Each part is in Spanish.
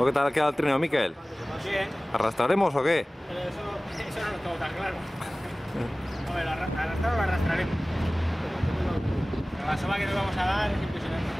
¿O qué tal queda el trineo, Miquel? Bien. ¿Arrastraremos o qué? Pero eso no lo tengo tan claro. A ver, arrastrar lo arrastraremos. Pero la soga que nos vamos a dar es impresionante.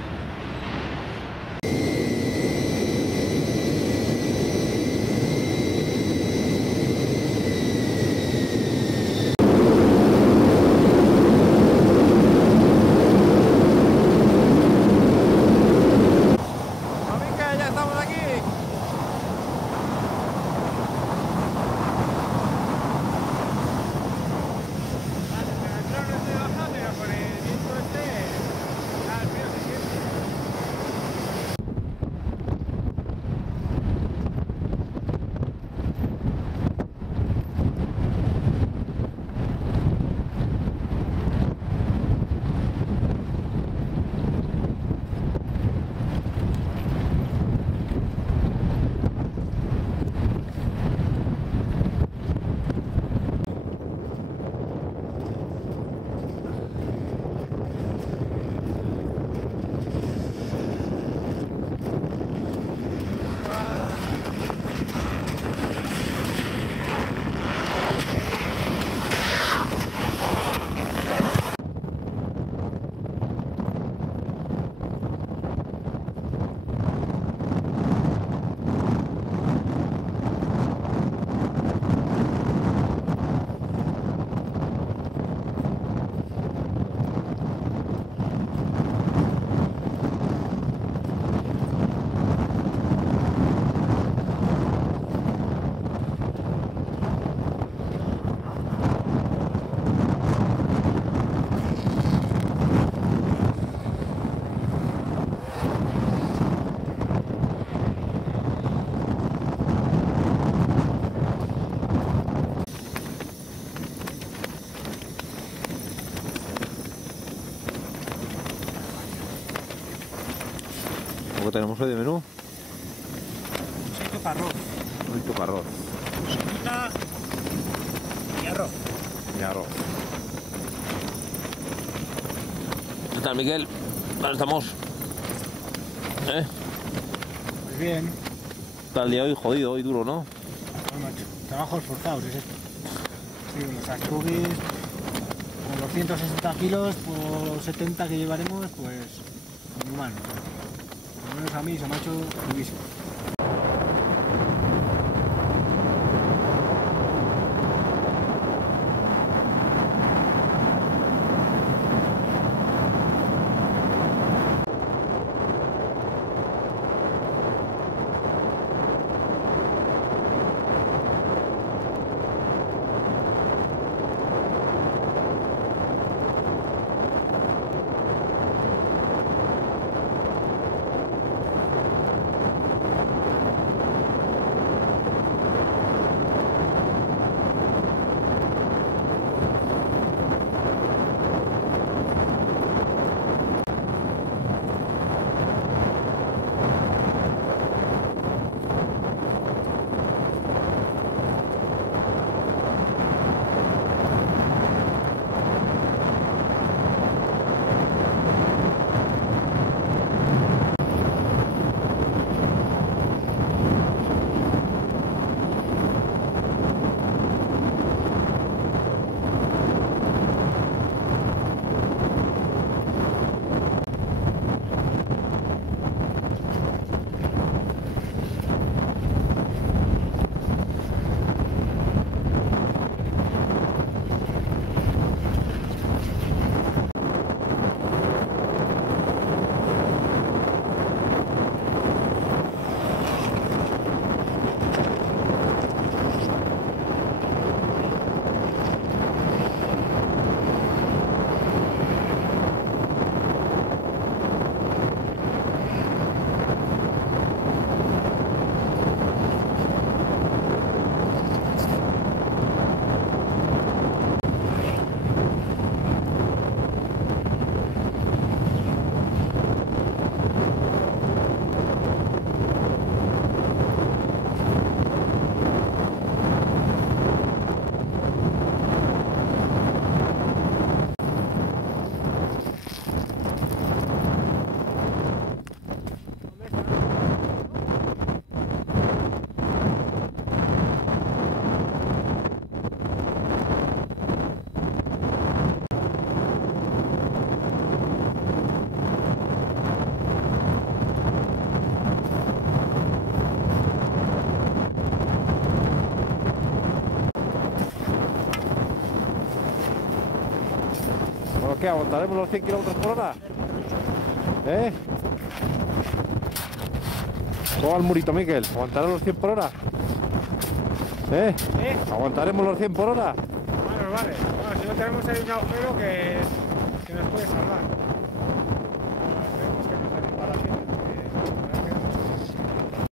¿Qué tenemos hoy de menú? Seco para arroz. Un poco arroz. Sopita y arroz. Y arroz. ¿Qué tal, Miguel? ¿Dónde estamos? Pues bien. Está el día hoy jodido, hoy duro, ¿no? Bueno, macho, trabajos forzados es esto. Sí, los Astrugis con los 160 kilos por 70 que llevaremos, pues inhumano. Por lo menos a mí se me ha hecho durísimo. ¿Qué? ¿Aguantaremos los 100 kilómetros por hora? ¿Eh? Juega al murito, Miquel. ¿Aguantaremos los 100 por hora? ¿Eh? ¿Eh? ¿Aguantaremos los 100 por hora? Bueno, vale. Bueno, si no tenemos ahí un agujero que nos puede salvar.